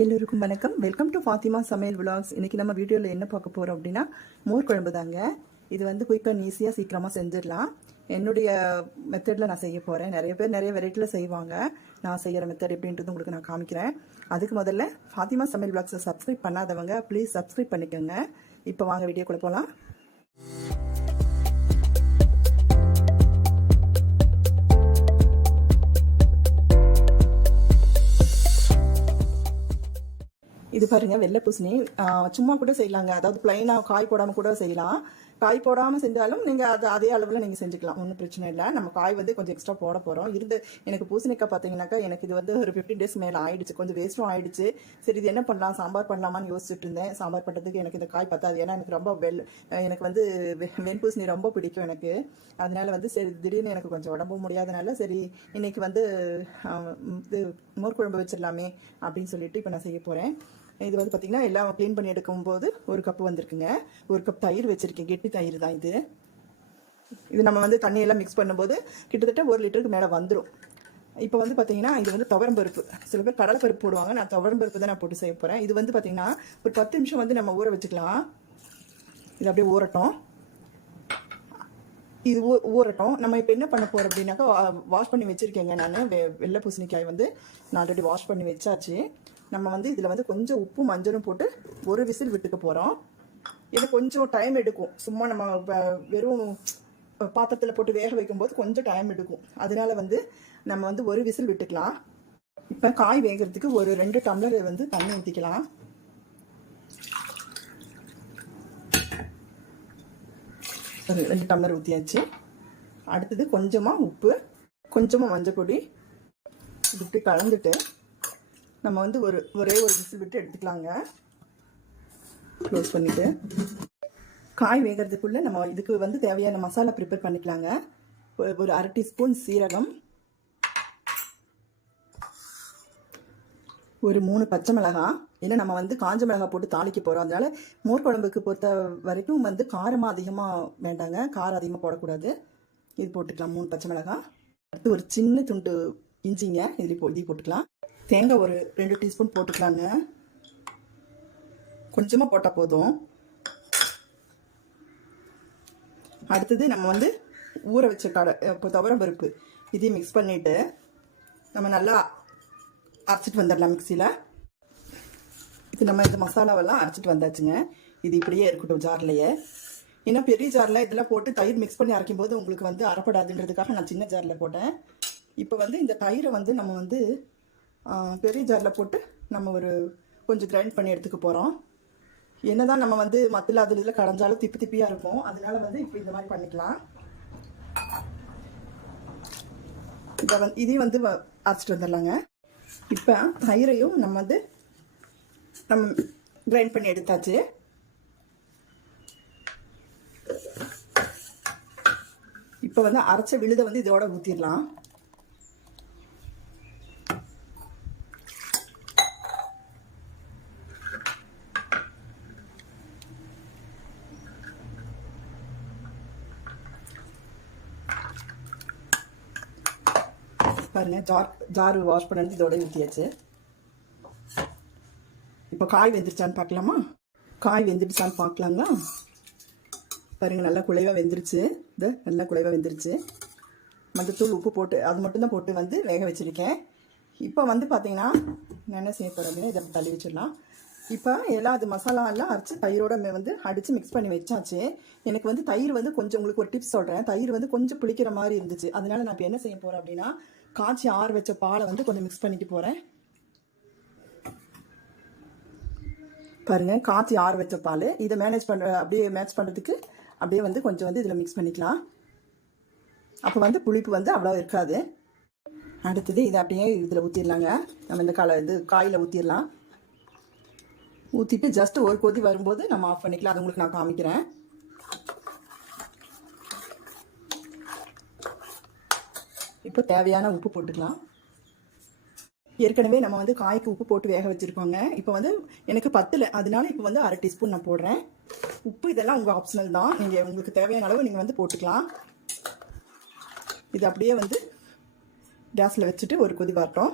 எல்லோருக்கும் வணக்கம். Welcome to Fathima சமையல் விலாக்ஸ். இன்றைக்கி நம்ம வீடியோவில் என்ன பார்க்க போகிறோம் அப்படின்னா மோர் குழம்பு தாங்க. இது வந்து குயிக் அண்ட் ஈஸியாக சீக்கிரமாக செஞ்சிடலாம். என்னுடைய மெத்தடில் நான் செய்ய போகிறேன். நிறைய பேர் நிறைய வெரைட்டியில் செய்வாங்க. நான் செய்கிற மெத்தட் எப்படின்றது உங்களுக்கு நான் காமிக்கிறேன். அதுக்கு முதல்ல ஃபாத்திமா சமையல் விலாக்ஸை சப்ஸ்கிரைப் பண்ணாதவங்க ப்ளீஸ் சப்ஸ்கிரைப் பண்ணிக்கோங்க. இப்போ வாங்க வீடியோக்குள்ளே போகலாம். இது பாருங்க, வெள்ளை பூசணி சும்மா கூட செய்யலாங்க. அதாவது பிளைனாக காய் போடாமல் கூட செய்யலாம். காய் போடாமல் செஞ்சாலும் நீங்கள் அதே அளவில் நீங்கள் செஞ்சுக்கலாம், ஒன்றும் பிரச்சனை இல்லை. நம்ம காய் வந்து கொஞ்சம் எக்ஸ்ட்ரா போட போகிறோம். எனக்கு பூசணிக்காய் பார்த்தீங்கன்னாக்கா எனக்கு இது வந்து ஒரு 15 days மேலே ஆயிடுச்சு. கொஞ்சம் வேஸ்ட்டும் ஆயிடுச்சு. சரி, இது என்ன பண்ணலாம், சாம்பார் பண்ணலாமான்னு யோசிச்சுட்டு இருந்தேன். சாம்பார் பண்ணுறதுக்கு எனக்கு இந்த காய் பத்தாது. ஏன்னா எனக்கு ரொம்ப எனக்கு வந்து வெண்பூசணி ரொம்ப பிடிக்கும் எனக்கு. அதனால வந்து சரி, திடீர்னு எனக்கு கொஞ்சம் உடம்பு முடியாதனால சரி இன்னைக்கு வந்து இது மோர் குழம்பு வச்சிடலாமே அப்படின்னு சொல்லிட்டு இப்போ நான் செய்ய போகிறேன். இது வந்து பார்த்தீங்கன்னா எல்லாம் க்ளீன் பண்ணி எடுக்கும்போது ஒரு கப்பு வந்திருக்குங்க. ஒரு கப் தயிர் வச்சுருக்கேன். கெட்டி தயிர் தான் இது. நம்ம வந்து தண்ணியெல்லாம் மிக்ஸ் பண்ணும்போது கிட்டத்தட்ட 1 லிட்டருக்கு மேலே வந்துடும். இப்போ வந்து பார்த்தீங்கன்னா இது வந்து துவரம்பருப்பு. சில பேர் கடலைப்பருப்பு போடுவாங்க. நான் துவரம்பருப்பு தான் நான் போட்டு செய்ய போகிறேன். இது வந்து பார்த்தீங்கன்னா ஒரு 10 நிமிஷம் வந்து நம்ம ஊற வச்சுக்கலாம். இது அப்படியே ஊறட்டும். இது ஊறட்டும். நம்ம இப்போ என்ன பண்ண போகிறோம் அப்படின்னாக்கா, வாஷ் பண்ணி வச்சுருக்கேங்க நான். வெள்ளை பூசணிக்காய் வந்து நான் ஆல்ரெடி வாஷ் பண்ணி வச்சாச்சு. நம்ம வந்து இதில் வந்து கொஞ்சம் உப்பு மஞ்சளும் போட்டு ஒரு விசில் விட்டுக்க போகிறோம். இது கொஞ்சம் டைம் எடுக்கும். சும்மா நம்ம வெறும் பாத்திரத்தில் போட்டு வேக வைக்கும்போது கொஞ்சம் டைம் எடுக்கும். அதனால வந்து நம்ம வந்து ஒரு விசில் விட்டுக்கலாம். இப்போ காய் வேகிறதுக்கு ஒரு 2 டம்ளர் வந்து தண்ணி ஊற்றிக்கலாம். ஒரு 2 டம்ளர் ஊற்றியாச்சு. அடுத்தது கொஞ்சமாக உப்பு, கொஞ்சமாக மஞ்சள் பொடி இப்படி கலந்துட்டு நம்ம வந்து ஒரே ஒரு விசில் விட்டு எடுத்துக்கலாங்க. க்ளோஸ் பண்ணிவிட்டு காய் வேகிறதுக்குள்ளே நம்ம இதுக்கு வந்து தேவையான மசாலா ப்ரிப்பேர் பண்ணிக்கலாங்க. ஒரு 1/2 டீஸ்பூன் சீரகம், ஒரு 3 பச்சை மிளகாய். ஏன்னா நம்ம வந்து காஞ்ச மிளகாய் போட்டு தாளிக்க போகிறோம். அதனால மோர் குழம்புக்கு பொறுத்த வரைக்கும் வந்து காரமாக அதிகமாக வேண்டாங்க. காரம் அதிகமாக போடக்கூடாது. இது போட்டுக்கலாம் 3 பச்சை மிளகாய். அடுத்து ஒரு சின்ன துண்டு இஞ்சிங்க, இது போட்டுக்கலாம். தேங்காய் ஒரு 2 டீஸ்பூன் போட்டுக்கலாங்க. கொஞ்சமாக போட்டால் போதும். அடுத்தது நம்ம வந்து ஊற வச்ச இப்போ துவரம்பருப்பு இதையும் மிக்ஸ் பண்ணிவிட்டு நம்ம நல்லா அரைச்சிட்டு வந்துடலாம் மிக்சியில். இது நம்ம இந்த மசாலாவெல்லாம் அரைச்சிட்டு வந்தாச்சுங்க. இது இப்படியே இருக்கட்டும் ஜார்லையே. ஏன்னா பெரிய ஜாரில் இதெல்லாம் போட்டு தயிர் மிக்ஸ் பண்ணி அரைக்கும் போது உங்களுக்கு வந்து அரைப்படாதுன்றதுக்காக நான் சின்ன ஜாரில் போட்டேன். இப்போ வந்து இந்த தயிரை வந்து நம்ம வந்து பெரிய ஜாரில் போட்டு நம்ம கொஞ்சம் கிரைண்ட் பண்ணி எடுத்துக்க போகிறோம். என்ன தான் நம்ம வந்து மத்தியில் அதில் கடைஞ்சாலும் திப்பியாக இருக்கும். அதனால வந்து இப்போ இந்த மாதிரி பண்ணிக்கலாம். இதையும் வந்து அரைச்சிட்டு வந்துடலாங்க. இப்போ தயிரையும் நம்ம கிரைண்ட் பண்ணி எடுத்தாச்சு. இப்போ வந்து அரைச்ச விழுதை வந்து இதோட ஊற்றிடலாம். பாருங்க, ஜாரு வாஷ் பண்ணி இதோட ஊற்றியாச்சு. இப்போ காய் வெந்துருச்சான்னு பார்க்கலாமா? காய் வெந்துடுச்சான்னு பார்க்கலாங்களா? பாருங்கள், நல்லா குழைவாக வெந்துருச்சு. இது நல்லா குழைவாக வெந்துருச்சு. மஞ்சத்தூள் உப்பு போட்டு அது மட்டும்தான் போட்டு வந்து வேக வச்சுருக்கேன். இப்போ வந்து பார்த்தீங்கன்னா நான் என்ன செய்ய போகிறேன் அப்படின்னா இதை தள்ளி வச்சிடலாம். இப்போ அது மசாலா எல்லாம் அரைச்சி தயிரோட வந்து அடித்து மிக்ஸ் பண்ணி வச்சாச்சு. எனக்கு வந்து தயிர் வந்து கொஞ்சம் உங்களுக்கு ஒரு டிப்ஸ் சொல்கிறேன். தயிர் வந்து கொஞ்சம் புளிக்கிற மாதிரி இருந்துச்சு. அதனால நான் இப்போ என்ன செய்ய போகிறேன் அப்படின்னா காய்ச்சி ஆற வச்ச பாலை வந்து கொஞ்சம் மிக்ஸ் பண்ணிட்டு போகிறேன். பாருங்கள், காய்ச்சி ஆற வச்ச பால். இதை அப்படியே மேட்ச் பண்ணுறதுக்கு அப்படியே வந்து கொஞ்சம் வந்து இதில் மிக்ஸ் பண்ணிக்கலாம். அப்போ வந்து புளிப்பு வந்து அவ்வளோ இருக்காது. அடுத்தது இதை அப்படியே இதில் ஊற்றிடலாங்க. நம்ம இந்த காயில் ஊற்றிடலாம். ஊற்றிட்டு ஜஸ்ட் ஒரு கொதி வரும்போது நம்ம ஆஃப் பண்ணிக்கலாம். அது உங்களுக்கு நான் காமிக்கிறேன். இப்போ தேவையான உப்பு போட்டுக்கலாம். ஏற்கனவே நம்ம வந்து காய்க்கு உப்பு போட்டு வேக வச்சுருக்கோங்க. இப்போ வந்து எனக்கு பத்தலை, அதனால இப்போ வந்து 1/2 டீஸ்பூன் நான் போடுறேன். உப்பு இதெல்லாம் உங்கள் ஆப்ஷனல் தான். நீங்கள் உங்களுக்கு தேவையான அளவு நீங்கள் வந்து போட்டுக்கலாம். இது அப்படியே வந்து கேஸில் வச்சுட்டு ஒரு கொதி வரட்டும்.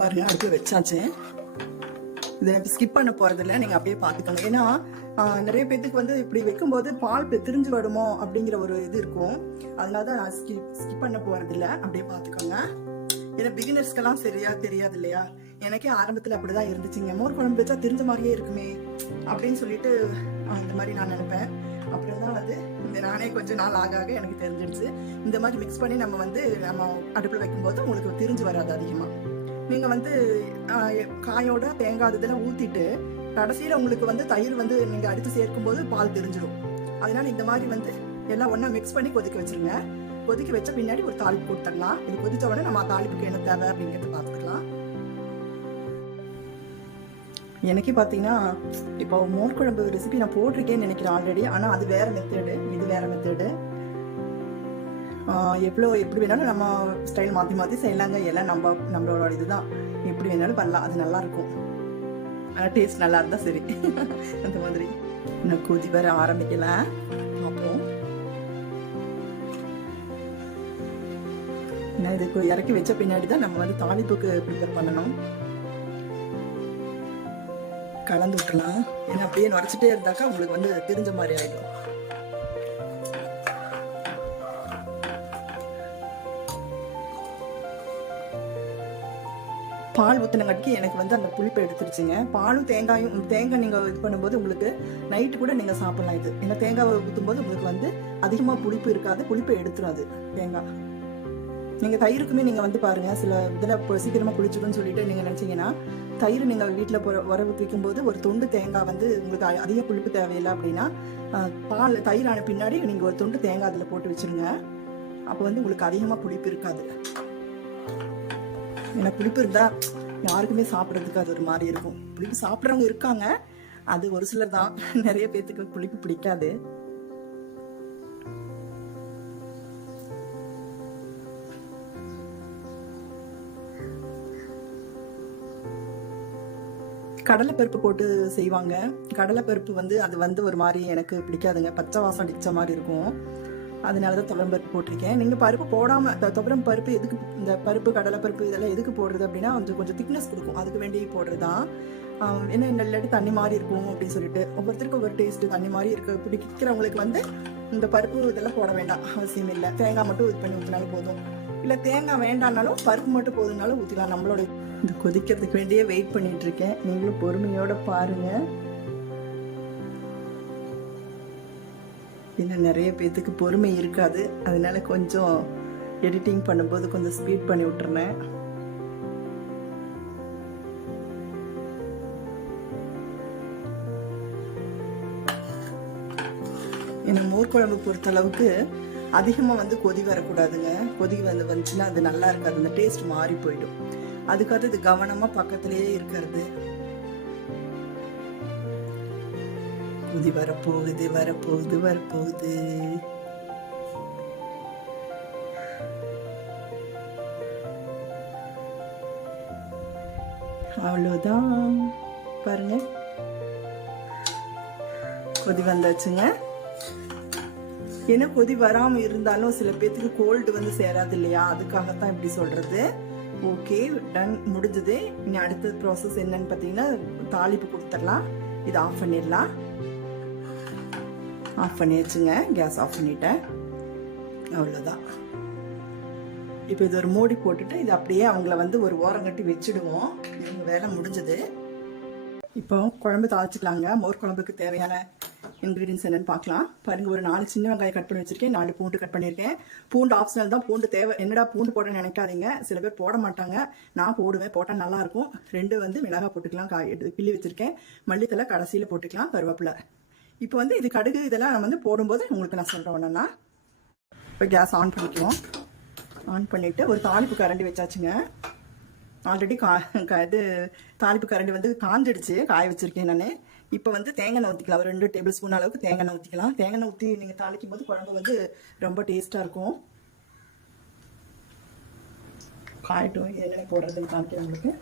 பாருங்கள், அடுப்பு வச்சாச்சு. இதை ஸ்கிப் பண்ண போகிறதில்ல, நீங்கள் அப்படியே பார்த்துக்கோங்க. ஏன்னா நிறைய பேத்துக்கு வந்து இப்படி வைக்கும்போது பால் திரிஞ்சு வருமோ அப்படிங்கிற ஒரு இது இருக்கும். அதனால தான் நான் ஸ்கிப் பண்ண போகிறதில்ல, அப்படியே பார்த்துக்கோங்க. ஏன்னா பிகினர்ஸ்க்கெல்லாம் சரியா தெரியாது இல்லையா. எனக்கே ஆரம்பத்தில் அப்படி தான் இருந்துச்சுங்க. மோர் குழம்பு வச்சா தெரிஞ்ச மாதிரியே இருக்குமே அப்படின்னு சொல்லிட்டு இந்த மாதிரி நான் நினைப்பேன். அப்புறம் தான் வந்து நானே கொஞ்சம் நாள் ஆக ஆக எனக்கு தெரிஞ்சிடுச்சு. இந்த மாதிரி மிக்ஸ் பண்ணி நம்ம வந்து நம்ம அடுப்பில் வைக்கும்போது உங்களுக்கு தெரிஞ்சு வராது அதிகமாக. நீங்கள் வந்து காயோட தேங்காய் இதெல்லாம் ஊற்றிட்டு கடைசியில் உங்களுக்கு வந்து தயிர் வந்து நீங்கள் அடுத்து சேர்க்கும்போது பால் தெரிஞ்சிடும். அதனால இந்த மாதிரி வந்து எல்லாம் ஒன்றா மிக்ஸ் பண்ணி கொதிக்க வச்சுருங்க. கொதிக்க வச்ச பின்னாடி ஒரு தாளிப்பு கொடுத்துடலாம். இது கொதித்த உடனே நம்ம தாளிப்புக்கு என்ன தேவை அப்படிங்கிறத பார்த்துக்கலாம். எனக்கே பார்த்தீங்கன்னா இப்போ மோர் குழம்பு ரெசிபி நான் போட்டிருக்கேன்னு நினைக்கிறேன் ஆல்ரெடி. ஆனால் அது வேறு மெத்தேடு, இது வேறு மெத்தேடு. எப்படி வேணாலும் நம்ம ஸ்டைல் மாற்றி மாற்றி செய்யலாங்க. எல்லாம் நம்மளோட இதுதான், எப்படி வேணாலும் பண்ணலாம். அது நல்லாயிருக்கும், ஆனால் டேஸ்ட் நல்லா இருந்தால் சரி. அந்த மாதிரி இன்னும் கொதி வர ஆரம்பிக்கலாம். பார்ப்போம். ஏன்னா இதுக்கு இறக்கி வச்ச பின்னாடி தான் நம்ம வந்து தாளிப்புக்கு ப்ரிப்பேர் பண்ணணும். கலந்து விட்டுலாம். ஏன்னா அப்படியே நுரைச்சிட்டே இருந்தாக்கா உங்களுக்கு வந்து தெரிஞ்ச மாதிரி ஆகிடும். பால் ஊற்றினங்காட்டிக்கு எனக்கு வந்து அந்த புளிப்பை எடுத்துருச்சுங்க. பாலும் தேங்காய் நீங்கள் இது பண்ணும்போது உங்களுக்கு நைட்டு கூட நீங்கள் சாப்பிட்லாம் இது. ஏன்னா தேங்காய் ஊற்றும்போது உங்களுக்கு வந்து அதிகமாக புளிப்பு இருக்காது, புளிப்பை எடுத்துடாது தேங்காய். நீங்கள் தயிருக்குமே நீங்கள் வந்து பாருங்கள், சில இதில் சீக்கிரமாக புளிச்சிடும்னு சொல்லிட்டு நீங்கள் நினச்சிங்கன்னா தயிர் நீங்கள் வீட்டில் வர வைக்கும்போது ஒரு தொண்டு தேங்காய் வந்து உங்களுக்கு அதிக புளிப்பு தேவையில்லை அப்படின்னா தயிர் ஆன பின்னாடி நீங்கள் ஒரு தொண்டு தேங்காய் அதில் போட்டு வச்சுருங்க. அப்போ வந்து உங்களுக்கு அதிகமாக புளிப்பு இருக்காது. ஏன்னா புளிப்பு இருந்தால் யாருக்குமே சாப்பிட்றதுக்கு அது ஒரு மாதிரி இருக்கும். புளிப்பு சாப்பிட்றவங்க இருக்காங்க, அது ஒரு சிலர் தான். நிறைய பேர்த்துக்கு புளிப்பு பிடிக்காது. கடலைப்பருப்பு போட்டு செய்வாங்க. கடலைப்பருப்பு வந்து அது வந்து ஒரு மாதிரி எனக்கு பிடிக்காதுங்க, பச்சை வாசம் அடித்த மாதிரி இருக்கும். அதனால தான் துவரம் பருப்பு போட்டிருக்கேன். நீங்கள் பருப்பு போடாமல் துவரம் பருப்பு எதுக்கு, இந்த பருப்பு கடலைப்பருப்பு இதெல்லாம் எதுக்கு போடுறது அப்படின்னா கொஞ்சம் திக்னஸ் கொடுக்கும், அதுக்கு வேண்டி போடுறது தான். என்ன இல்லாட்டி தண்ணி மாதிரி இருக்கும் அப்படின்னு சொல்லிட்டு ஒவ்வொருத்தருக்கும் ஒவ்வொரு டேஸ்ட்டு. தண்ணி மாதிரி பிடிக்கிறவங்களுக்கு வந்து இந்த பருப்பு இதெல்லாம் போட வேண்டாம் அவசியம் இல்லை. தேங்காய் மட்டும் இது பண்ணி ஊற்றினாலும் போதும். இல்லை தேங்காய் வேண்டாம்னாலும் பருப்பு மட்டும் போதுனாலும் ஊற்றிக்கலாம். நம்மளோட இது கொதிக்கிறதுக்கு வேண்டியே வெயிட் பண்ணிட்டு இருக்கேன். நீங்களும் பொறுமையோட பாருங்க. இன்னும் நிறைய பேர்த்துக்கு பொறுமை இருக்காது, அதனால கொஞ்சம் எடிட்டிங் பண்ணும்போது கொஞ்சம் ஸ்பீட் பண்ணி விட்டுறேன். ஏன்னா மோர் குழம்பு பொறுத்த அளவுக்கு அதிகமாக வந்து கொதி வரக்கூடாதுங்க. கொதி வந்துச்சுன்னா அது நல்லா இருக்காது, அந்த டேஸ்ட் மாறி போயிடும். அதுக்காக இது கவனமாக பக்கத்துலேயே இருக்கிறது. கொதி வரப்போகுது வரப்போகுது வரப்போகுது. அவ்வளோதான் பாருங்க, கொதி வந்தாச்சுங்க. ஏன்னா கொதி வராமல் இருந்தாலும் சில பேர்த்துக்கு கோல்டு வந்து சேராது இல்லையா, அதுக்காகத்தான் இப்படி சொல்றது. ஓகே, டன், முடிஞ்சது. இனி அடுத்த ப்ராசஸ் என்னன்னு பார்த்தீங்கன்னா தாளிப்பு கொடுத்துடலாம். இது ஆஃப் பண்ணிடலாம். ஆஃப் பண்ணியாச்சுங்க, கேஸ் ஆஃப் பண்ணிட்டேன். அவ்வளோதான். இப்போ இது ஒரு மூடி போட்டுட்டு இது அப்படியே அவங்கள வந்து ஒரு ஓரம் கட்டி வச்சுடுவோம். இவங்க வேலை முடிஞ்சது. இப்போ குழம்பு தாளிச்சிக்கலாங்க. மோர் குழம்புக்கு தேவையான இன்க்ரீடியன்ஸ் என்னென்னு பார்க்கலாம். பாருங்கள், ஒரு 4 சின்ன வெங்காயம் கட் பண்ணி வச்சுருக்கேன், 4 பூண்டு கட் பண்ணியிருக்கேன். பூண்டு ஆப்ஷனல் தான், பூண்டு தேவை. என்னடா பூண்டு போட நினைக்காதீங்க, சில பேர் போட மாட்டாங்க, நான் போடுவேன், போட்டால் நல்லாயிருக்கும். 2 வந்து மிளகாய் போட்டுக்கலாம், காய் எடுத்து கிள்ளி வச்சுருக்கேன். மல்லித்தலை கடைசியில் போட்டுக்கலாம், கருவேப்பிலை. இப்போ வந்து இது கடுகு இதெல்லாம் நம்ம வந்து போடும்போது உங்களுக்கு நான் சொல்கிறேன் ஒன்றுன்னா. இப்போ கேஸ் ஆன் பண்ணிக்குவோம். ஆன் பண்ணிவிட்டு ஒரு தாளிப்பு கரண்டி வச்சாச்சுங்க. ஆல்ரெடி இது தாளிப்பு கரண்டி வந்து காஞ்சிடுச்சு, காய வச்சுருக்கேன் நான். இப்போ வந்து தேங்காய் எண்ணெய் ஊற்றிக்கலாம். ஒரு 2 டேபிள் ஸ்பூன் அளவுக்கு தேங்காய் எண்ணெய் ஊற்றிக்கலாம். தேங்காய் எண்ணெய் ஊற்றி நீங்கள் தாளிக்கும் போது குழம்பு வந்து ரொம்ப டேஸ்ட்டாக இருக்கும். காயட்டும், என்னென்ன போடுறதுன்னு காமிக்கிறேன் உங்களுக்கு.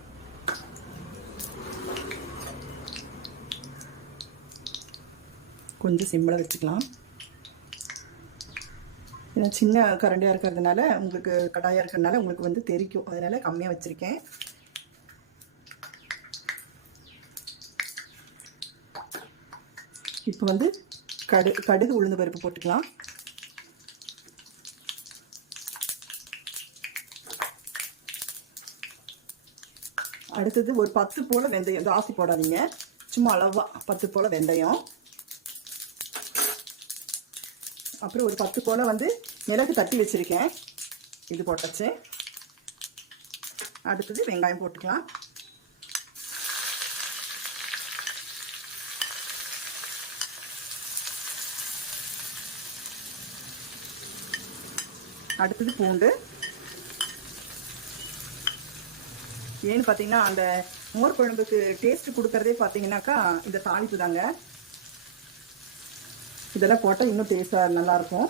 கொஞ்சம் சிம்மில் வச்சுக்கலாம். ஏன்னா சின்ன கரண்டியாக இருக்கிறதுனால, உங்களுக்கு கடாயாக இருக்கிறதுனால உங்களுக்கு வந்து தெரிக்கும், அதனால் கம்மியாக வச்சுருக்கேன். இப்போ வந்து கடுகு உளுந்து பருப்பு போட்டுக்கலாம். அடுத்தது ஒரு 10 போல வெந்தயம், ஜாஸ்தி போடாதீங்க, சும்மா அளவா 10 போல வெந்தயம். அப்புறம் ஒரு 10 போல வந்து மிளகு தட்டி வச்சிருக்கேன், இது போட்டாச்சு. அடுத்தது வெங்காயம் போட்டுக்கலாம். அடுத்தது பூண்டு. ஏன்னு பார்த்தீங்கன்னா அந்த மோர் குழம்புக்கு டேஸ்ட் கொடுக்கறதே பார்த்தீங்கன்னாக்கா இந்த தாளிப்பு தாங்க. இதெல்லாம் போட்டால் இன்னும் டேஸ்டாக நல்லாயிருக்கும்.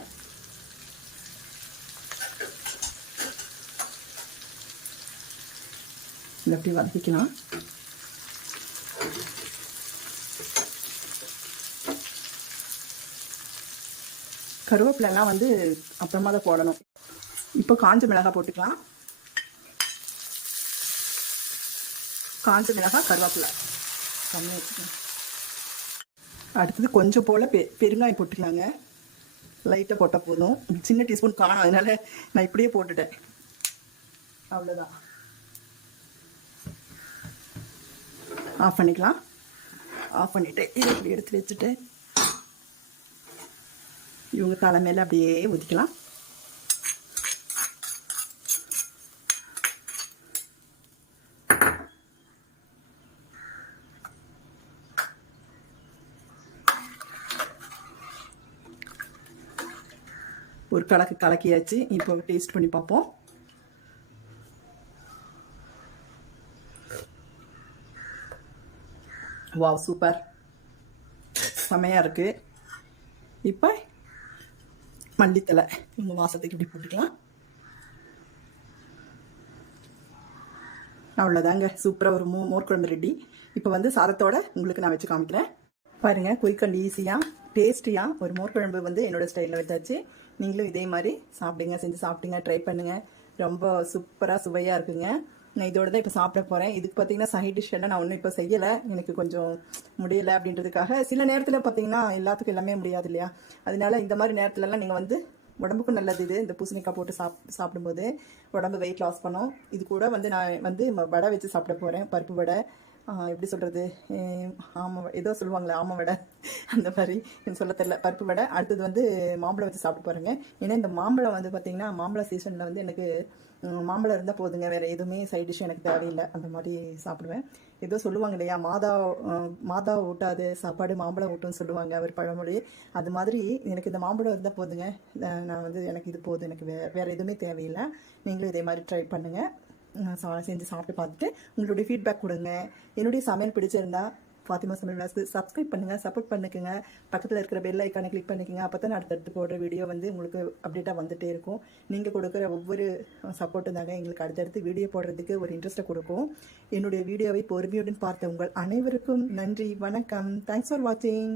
இதை அப்படி வதக்கிக்கலாம். கருவேப்பிலெல்லாம் வந்து அப்புறமா தான் போடணும். இப்போ காஞ்ச மிளகாய் போட்டுக்கலாம். காஞ்ச மிளகாய், கருவேப்பிலை கம்மியாக வச்சுக்கலாம். அடுத்தது கொஞ்சம் போல் பெருங்காயம் போட்டுக்கலாங்க. லைட்டாக போட்டால் போதும். சின்ன டீஸ்பூன் காணும், அதனால நான் இப்படியே போட்டுட்டேன். அவ்வளோதான். ஆஃப் பண்ணிக்கலாம். ஆஃப் பண்ணிவிட்டு இதை இப்படி எடுத்து வச்சுட்டு இவங்க தலை மேலே அப்படியே ஊற்றிக்கலாம். ஒரு கலக்கியாச்சு. இப்போ டேஸ்ட் பண்ணி பார்ப்போம். வாவ், சூப்பர், செமையாக இருக்குது. இப்போ மல்லித்தலை இவங்க வாசத்துக்கு இப்படி போட்டுக்கலாம். அவ்வளோதாங்க, சூப்பராக ஒரு மோர் குழம்பு ரெடி. இப்போ வந்து சாதத்தோட உங்களுக்கு நான் வச்சு காமிக்கிறேன் பாருங்கள். குயிக் அண்ட் ஈஸியாக டேஸ்டியாக ஒரு மோர் குழம்பு வந்து என்னோடய ஸ்டைலில் வச்சாச்சு. நீங்களும் இதே மாதிரி சாப்பிடுங்க, செஞ்சு சாப்பிடுங்க, ட்ரை பண்ணுங்கள். ரொம்ப சூப்பராக சுவையாக இருக்குங்க. நான் இதோட தான் இப்போ சாப்பிட போகிறேன். இதுக்கு பார்த்தீங்கன்னா சைட் டிஷ் எல்லாம் நான் ஒன்றும் இப்போ செய்யலை, எனக்கு கொஞ்சம் முடியலை அப்படின்றதுக்காக. சில நேரத்தில் பார்த்தீங்கன்னா எல்லாத்துக்கும் எல்லாமே முடியாது இல்லையா, அதனால இந்த மாதிரி நேரத்துலலாம் நீங்கள் வந்து உடம்புக்கும் நல்லது இது. இந்த பூசணிக்காய் போட்டு சாப்பிடும்போது உடம்பு வெயிட் லாஸ் பண்ணோம். இது கூட வந்து நான் வந்து வடை வச்சு சாப்பிட போகிறேன், பருப்பு வடை. எப்படி சொல்கிறது, ஆமாம் ஏதோ சொல்லுவாங்களே ஆமாம் வடை, அந்த மாதிரி எனக்கு சொல்ல தெரியல, பருப்பு வடை. அடுத்தது வந்து மாம்பழம் வச்சு சாப்பிட்டு பாருங்க. ஏன்னா இந்த மாம்பழம் வந்து பார்த்திங்கன்னா மாம்பழம் சீசனில் வந்து எனக்கு மாம்பழம் இருந்தால் போதுங்க, வேறு எதுவுமே சைட் டிஷ் எனக்கு தேவையில்லை, அந்த மாதிரி சாப்பிடுவேன். ஏதோ சொல்லுவாங்க இல்லையா, மாதா ஊட்டாது சாப்பாடு மாம்பழம் ஊட்டுன்னு சொல்லுவாங்க ஒரு பழமொழி. அது மாதிரி எனக்கு இந்த மாம்பழம் இருந்தால் போதுங்க. நான் வந்து எனக்கு இது போதும், எனக்கு வேறு எதுவுமே தேவையில்லை. நீங்களும் இதே மாதிரி ட்ரை பண்ணுங்கள், செஞ்சு சாப்பிட்டு பார்த்துட்டு உங்களுடைய ஃபீட்பேக் கொடுங்க. என்னுடைய சமையல் பிடிச்சிருந்தா ஃபாத்திமா சமையல் விலாஸ்க்கு சப்ஸ்கிரைப் பண்ணுங்கள், சப்போர்ட் பண்ணிக்கோங்க. பக்கத்தில் இருக்கிற பெல் ஐக்கானை கிளிக் பண்ணிக்கோங்க. அப்போ தான் அடுத்தடுத்து போடுற வீடியோ வந்து உங்களுக்கு அப்டேட்டாக வந்துகிட்டே இருக்கும். நீங்கள் கொடுக்குற ஒவ்வொரு சப்போர்ட்டும் தாங்க எங்களுக்கு அடுத்தடுத்து வீடியோ போடுறதுக்கு ஒரு இன்ட்ரெஸ்ட்டை கொடுக்கும். என்னுடைய வீடியோவை பொறுமையுடன் பார்த்த உங்கள் அனைவருக்கும் நன்றி, வணக்கம். தேங்க்ஸ் ஃபார் வாட்சிங்.